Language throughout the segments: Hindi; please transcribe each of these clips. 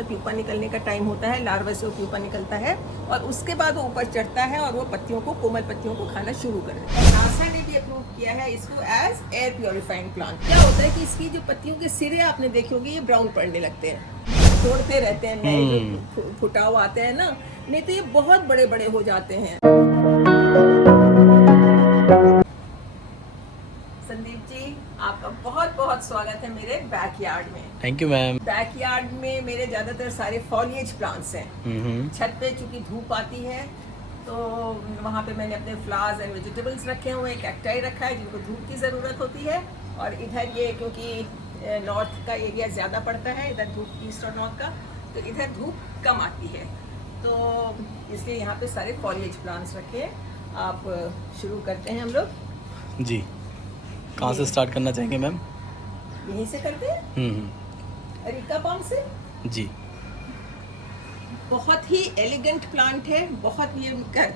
में प्यूपा निकलने का टाइम होता है, लार्वा से वो प्यूपा निकलता है और उसके बाद वो ऊपर चढ़ता है और वो पत्तियों को, कोमल पत्तियों को खाना शुरू कर देता है। नासा ने भी अप्रूव किया है इसको एज एयर प्योरीफाइंग प्लांट। क्या होता है कि इसकी जो पत्तियों के सिरे आपने देखे होंगे ये ब्राउन पड़ने लगते हैं, तोड़ते रहते हैं, नए जो फुटाव आते हैं ना, नहीं तो ये बहुत बड़े बड़े हो जाते हैं। संदीप जी, आपका बहुत बहुत स्वागत है मेरे बैकयार्ड में। Thank you ma'am. बैकयार्ड में मेरे ज़्यादातर सारे फॉलिएज प्लांट्स हैं। छत पे चूंकि धूप आती है तो वहाँ पे मैंने अपने फ्लावर्स एंड वेजिटेबल्स रखे हुए हैं, कैक्टाई रखा है जिनको धूप की ज़रूरत होती है, और इधर ये क्योंकि नॉर्थ का एरिया ज़्यादा पड़ता है, इधर धूप ईस्ट और नॉर्थ का, तो इधर धूप कम आती है, तो इसलिए यहाँ पे सारे फॉलिएज प्लांट्स रखे हैं। आप शुरू करते हैं हम लोग जी। कहाँ से स्टार्ट करना चाहेंगे मैम? यहीं से करते हैं, अरिका पाम से। जी, बहुत ही एलिगेंट प्लांट है, बहुत, ये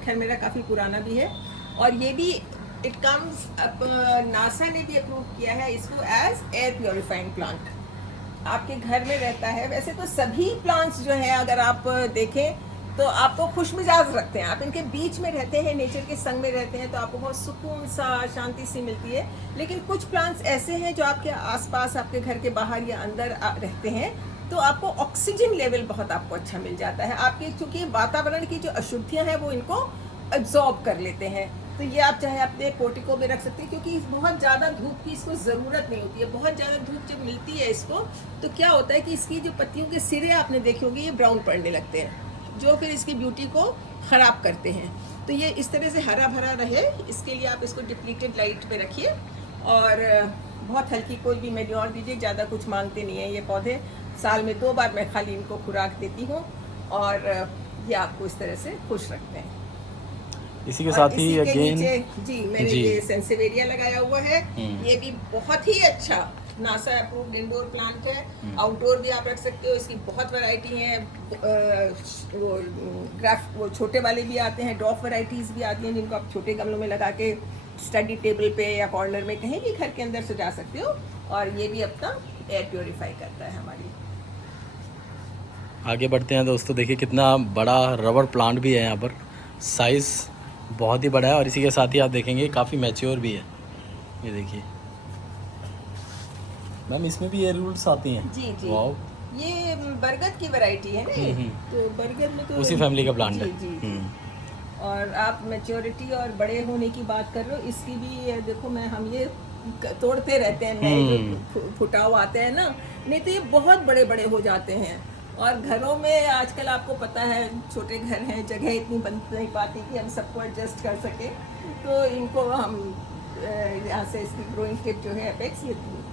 खैर मेरा काफ़ी पुराना भी है, और ये भी इट कम्स नासा ने भी अप्रूव किया है इसको एज एयर प्योरीफाइंग प्लांट। आपके घर में रहता है। वैसे तो सभी प्लांट्स जो है अगर आप देखें तो आपको खुश मिजाज रखते हैं, आप इनके बीच में रहते हैं, नेचर के संग में रहते हैं, तो आपको बहुत सुकून सा, शांति सी मिलती है। लेकिन कुछ प्लांट्स ऐसे हैं जो आपके आसपास, आपके घर के बाहर या अंदर रहते हैं, तो आपको ऑक्सीजन लेवल बहुत आपको अच्छा मिल जाता है। आपके चूंकि वातावरण की जो अशुद्धियां हैं वो इनको एब्जॉर्ब कर लेते हैं। तो ये आप चाहे अपने पोर्टिको में रख सकते हैं, क्योंकि बहुत ज़्यादा धूप की इसको ज़रूरत नहीं होती है। बहुत ज़्यादा धूप जब मिलती है इसको, तो क्या होता है कि इसकी जो पत्तियों के सिरे आपने देखे होंगे ये ब्राउन पड़ने लगते हैं, जो फिर इसकी ब्यूटी को ख़राब करते हैं। तो ये इस तरह से हरा भरा रहे, इसके लिए आप इसको डिप्लीटेड लाइट पे रखिए, और बहुत हल्की कोई भी मेन्योर दीजिए, ज़्यादा कुछ मांगते नहीं है ये पौधे। साल में 2 बार मैं खाली इनको खुराक देती हूँ, और ये आपको इस तरह से खुश रखते हैं। इसी के साथ ही अगेन जी मैंने ये सेंसिवेरिया लगाया हुआ है, ये भी बहुत ही अच्छा नासा अप्रूव्ड इंडोर प्लांट है। आउटडोर भी आप रख सकते हो, इसकी बहुत वैरायटी है। वो छोटे वाले भी आते हैं, ड्रॉप वैरायटीज़ भी आती हैं, जिनको आप छोटे गमलों में लगा के स्टडी टेबल पे या कॉर्नर में कहीं भी घर के अंदर सजा सकते हो, और ये भी अपना एयर प्योरीफाई करता है हमारी। आगे बढ़ते हैं दोस्तों। देखिए कितना बड़ा रबर प्लांट भी है यहाँ पर, साइज़ बहुत ही बड़ा है, और इसी के साथ ही आप देखेंगे काफ़ी मैच्योर भी है। ये देखिए मैम, इसमें भी एयर रूट्स आती हैं। जी जी, वाओ, ये बरगद की वैरायटी है ना, तो बरगद में तो उसी फैमिली का प्लांट है। जी। और आप मैच्योरिटी और बड़े होने की बात कर रहे हो, इसकी भी देखो, हम ये तोड़ते रहते हैं, नए जो फुटाव आते हैं ना, नहीं तो ये बहुत बड़े बड़े हो जाते हैं। और घरों में आजकल आपको पता है छोटे घर हैं, जगह इतनी बन नहीं पाती कि हम सबको एडजस्ट कर सकें, तो इनको हम यहाँ से इसकी ग्रोइंग टिप जो है अपेक्स,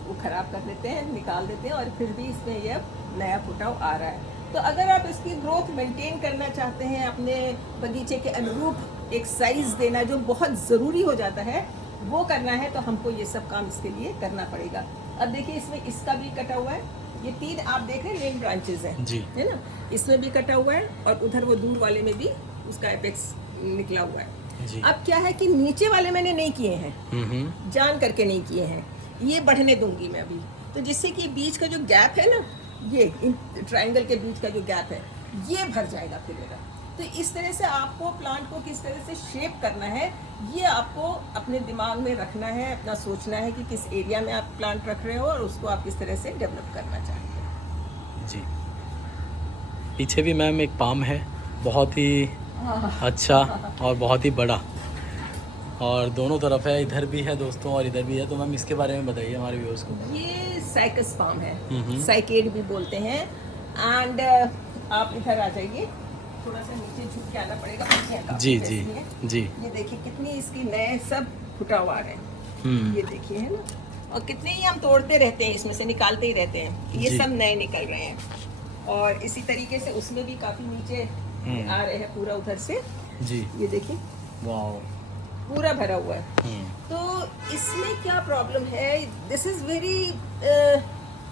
वो ख़राब कर देते हैं, निकाल देते हैं, और फिर भी इसमें यह नया फुटाव आ रहा है। तो अगर आप इसकी ग्रोथ मेंटेन करना चाहते हैं, अपने बगीचे के अनुरूप एक साइज़ देना जो बहुत ज़रूरी हो जाता है, वो करना है, तो हमको ये सब काम इसके लिए करना पड़ेगा। अब देखिए इसमें इसका भी कटा हुआ है, ये 3 आप देख रहे हैं मेन ब्रांचेस हैं जी, है ना, इसमें भी कटा हुआ है, और उधर वो दूर वाले में भी उसका एपेक्स निकला हुआ है जी। अब क्या है कि नीचे वाले मैंने नहीं किए हैं, जान करके नहीं किए हैं, ये बढ़ने दूंगी मैं अभी, तो जिससे कि बीच का जो गैप है ना, ये ट्रायंगल के बीच का जो गैप है ये भर जाएगा फिर मेरा। तो इस तरह से आपको प्लांट को किस तरह से शेप करना है, ये आपको अपने दिमाग में रखना है, अपना सोचना है कि किस एरिया में आप प्लांट रख रहे हो, और उसको आप किस तरह से डेवलप करना चाहते हैं जी। पीछे भी मैम एक पाम है, बहुत ही अच्छा और बहुत ही बड़ा, और दोनों तरफ है, इधर भी है दोस्तों और इधर भी है। तो मैम इसके बारे में बताइए हमारे व्यूअर्स को। ये साइकस पाम है, साइकेड भी बोलते हैं। एंड आप इधर आ जाइए, थोड़ा सा नीचे झुक के आना पड़ेगा। जी जी जी, ये देखिए कितनी इसकी नए सब फुटाव आ रहे हैं, ये देखिए, है ना, और कितने ही हम तोड़ते रहते हैं, इसमें से निकालते ही रहते हैं, ये सब नए निकल रहे हैं। और इसी तरीके से उसमें भी काफी नीचे आ रहे हैं पूरा उधर से जी, ये देखिए, वाओ, पूरा भरा हुआ है। तो इसमें क्या प्रॉब्लम है, दिस इज वेरी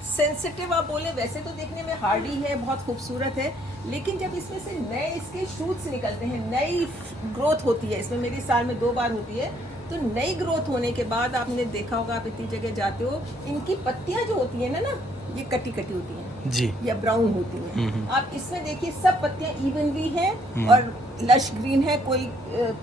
सेंसिटिव। आप बोले वैसे तो देखने में हार्डी है, बहुत खूबसूरत है, लेकिन जब इसमें से नए इसके शूट्स निकलते हैं, नई ग्रोथ होती है, इसमें मेरी साल में 2 बार होती है, तो नई ग्रोथ होने के बाद आपने देखा होगा, आप इतनी जगह जाते हो, इनकी पत्तियां जो होती है ना, ये कटी कटी होती हैं, जी। या ब्राउन होती हैं। आप इसमें देखिए सब पत्तियां इवनली हैं और लश ग्रीन है, कोई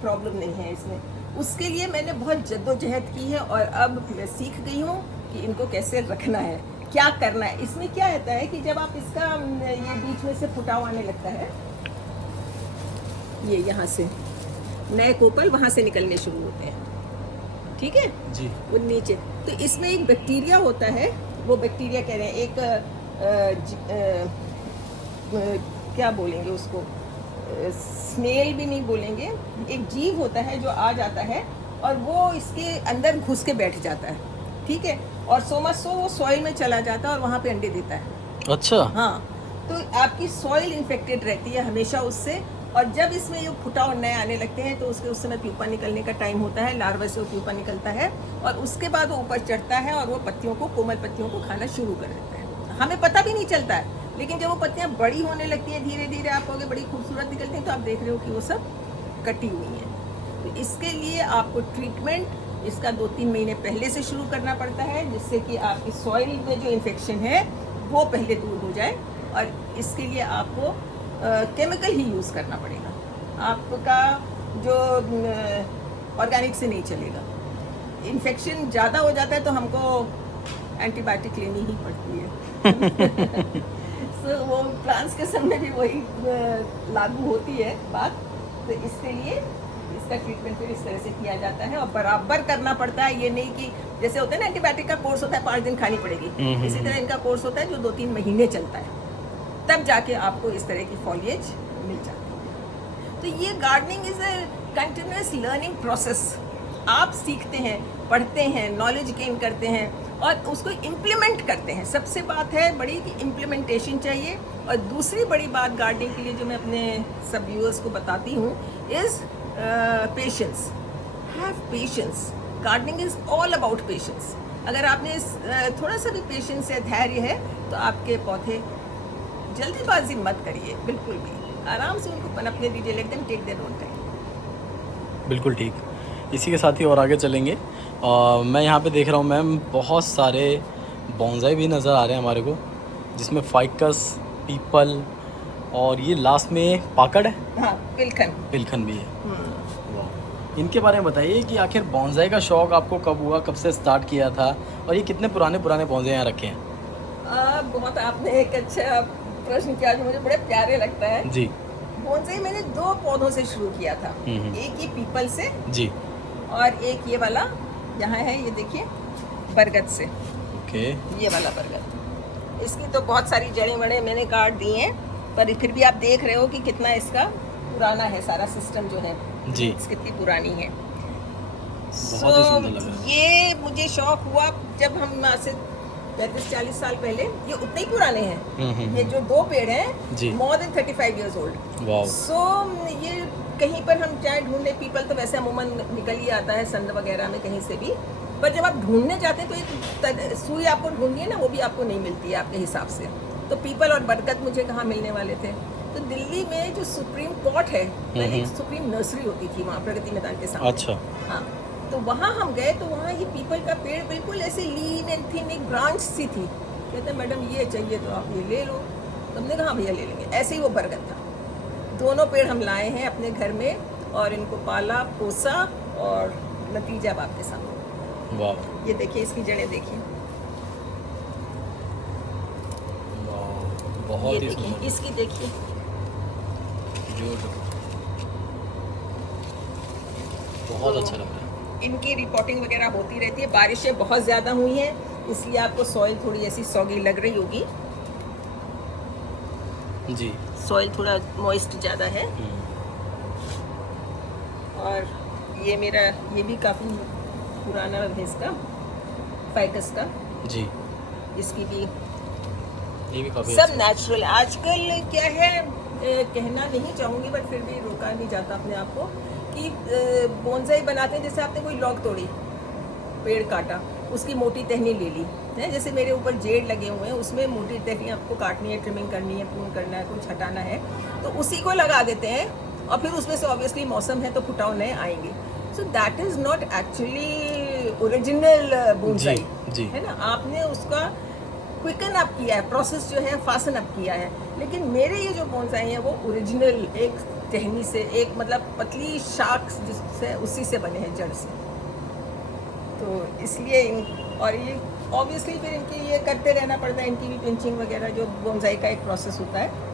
प्रॉब्लम नहीं है इसमें। उसके लिए मैंने बहुत जद्दोजहद की है और अब मैं सीख गई हूँ कि इनको कैसे रखना है, क्या करना है। इसमें क्या रहता है कि जब आप इसका ये बीच में से फुटाव आने लगता है, ये यहाँ से नए कोपल वहाँ से निकलने शुरू होते हैं, ठीक है जी। वो नीचे। तो इसमें एक बैक्टीरिया होता है, वो बैक्टीरिया कह रहे हैं एक क्या बोलेंगे उसको, स्नेल भी नहीं बोलेंगे, एक जीव होता है जो आ जाता है और वो इसके अंदर घुस के बैठ जाता है, ठीक है। और सो मच सो वो सॉइल में चला जाता है और वहाँ पे अंडे देता है। अच्छा। हाँ, तो आपकी सॉइल इन्फेक्टेड रहती है हमेशा उससे। और जब इसमें ये फुटाव नए आने लगते हैं तो उसके उस समय प्यूपा निकलने का टाइम होता है, लार्वा से वो प्यूपा निकलता है और उसके बाद वो ऊपर चढ़ता है और वो पत्तियों को, कोमल पत्तियों को खाना शुरू कर देता है। हमें पता भी नहीं चलता है, लेकिन जब वो पत्तियां बड़ी होने लगती हैं धीरे धीरे, आप कहोगे बड़ी खूबसूरत निकलती हैं, तो आप देख रहे हो कि वो सब कटी हुई हैं। तो इसके लिए आपको ट्रीटमेंट इसका 2-3 महीने पहले से शुरू करना पड़ता है, जिससे कि आपकी सॉइल में जो इन्फेक्शन है वो पहले दूर हो जाए। और इसके लिए आपको केमिकल ही यूज़ करना पड़ेगा, आपका जो ऑर्गेनिक से नहीं चलेगा। इन्फेक्शन ज़्यादा हो जाता है तो हमको एंटीबायोटिक लेनी ही पड़ती है। सो वो प्लांट्स के सामने भी वही लागू होती है बात। तो इसके लिए इसका ट्रीटमेंट फिर इस तरह से किया जाता है और बराबर करना पड़ता है। ये नहीं कि जैसे होता है ना, एंटीबायोटिक का कोर्स होता है 5 दिन खानी पड़ेगी, इसी तरह इनका कोर्स होता है जो 2-3 महीने चलता है, तब जाके आपको इस तरह की फॉलिएज मिल जाती है। तो ये gardening is a continuous learning process. आप सीखते हैं, पढ़ते हैं, नॉलेज गेन करते हैं और उसको इम्प्लीमेंट करते हैं। सबसे बात है बड़ी कि इम्प्लीमेंटेशन चाहिए। और दूसरी बड़ी बात गार्डनिंग के लिए जो मैं अपने सब व्यूअर्स को बताती हूँ is patience. Have patience. Gardening is all about patience. अगर आपने थोड़ा सा भी पेशेंस या धैर्य है तो आपके पौधे, जल्दीबाजी मत करिए बिल्कुल भी, आराम से उनको पनपने दीजिए, let them take their own time. बिल्कुल ठीक। इसी के साथ ही और आगे चलेंगे। मैं यहाँ पे देख रहा हूँ मैम, बहुत सारे बॉन्साई भी नज़र आ रहे हैं हमारे को, जिसमें फाइकस, पीपल और ये लास्ट में पाकड़ है। हाँ, पिलखन। पिलखन भी है। इनके बारे में बताइए कि आखिर बॉन्साई का शौक़ आपको कब हुआ, कब से स्टार्ट किया था और ये कितने पुराने बॉन्साई यहाँ रखे हैं? बहुत आपने एक अच्छा प्रश्न किया जो मुझे बड़े प्यारे लगता है जी। बोनसाई मैंने 2 पौधों से शुरू किया था। एक ये पीपल से जी और एक ये वाला यहाँ है, ये देखिए, बरगद से। ओके। ये वाला बरगद, इसकी तो बहुत सारी जड़ें वड़े मैंने काट दी हैं, पर फिर भी आप देख रहे हो कि कितना इसका पुराना है सारा सिस्टम जो है जी, कितनी पुरानी है। बहुत ही सुंदर लग रहा है। ये मुझे शौक हुआ जब हम से 35-40 साल पहले, ये उतने ही पुराने हैं। ये जो 2 पेड़ हैं मोर देन 35 इयर्स ओल्ड। सो ये कहीं पर हम चाहे ढूंढने, पीपल तो वैसे अमूमन निकल ही आता है संद वगैरह में कहीं से भी, पर जब आप ढूंढने जाते हैं तो एक सुई आपको ढूंढनी है ना, वो भी आपको नहीं मिलती है आपके हिसाब से। तो पीपल और बरगद मुझे कहाँ मिलने वाले थे। तो दिल्ली में जो सुप्रीम कोर्ट है, पहले एक सुप्रीम नर्सरी होती थी वहाँ प्रगति मैदान के सामने। अच्छा। हाँ, तो वहाँ हम गए तो वहाँ ये पीपल का पेड़ बिल्कुल ऐसे लीन एंड थिन एक ब्रांच सी थी। कहते हैं मैडम ये चाहिए तो आप ये ले लो। तो हमने कहा भैया ले लेंगे। ऐसे ही वो बरगद था। दोनों पेड़ हम लाए हैं अपने घर में और इनको पाला पोसा और नतीजा अब आपके सामने। वाह, ये देखिए, इसकी जड़ें देखिए, बहुत ही देखिए, सुंदर। इसकी देखिए, बहुत अच्छा लग रहा है। इनकी रिपोर्टिंग वगैरह होती रहती है। बारिशें बहुत ज़्यादा हुई हैं इसलिए आपको सॉइल थोड़ी ऐसी सॉगी लग रही होगी जी। सॉइल थोड़ा मॉइस्ट ज़्यादा है। और ये मेरा ये भी काफ़ी पुराना है इसका, फाइकस का जी। इसकी भी ये भी काफ़ी सब नेचुरल। आजकल क्या है, कहना नहीं चाहूँगी बट फिर भी रोका नहीं जाता अपने आप को कि बोनसाई बनाते हैं जैसे आपने कोई लॉग तोड़ी, पेड़ काटा, उसकी मोटी टहनी ले ली है, जैसे मेरे ऊपर जेड लगे हुए हैं उसमें मोटी टहनी आपको काटनी है, ट्रिमिंग करनी है, प्रून करना है, कुछ हटाना है, तो उसी को लगा देते हैं और फिर उसमें से ऑब्वियसली मौसम है तो फुटाव नए आएंगे। So that is not actually original bonsai, है ना। आपने उसका क्विकन अप किया है, प्रोसेस जो है फासन अप किया है। लेकिन मेरे ये जो बोनसाई हैं वो ओरिजिनल एक टहनी से, एक मतलब पतली शाख जिससे उसी से बने हैं, जड़ से। तो इसलिए और ये ऑब्वियसली फिर इनकी ये करते रहना पड़ता है, इनकी भी पिंचिंग वगैरह जो बोनसाई का एक प्रोसेस होता है।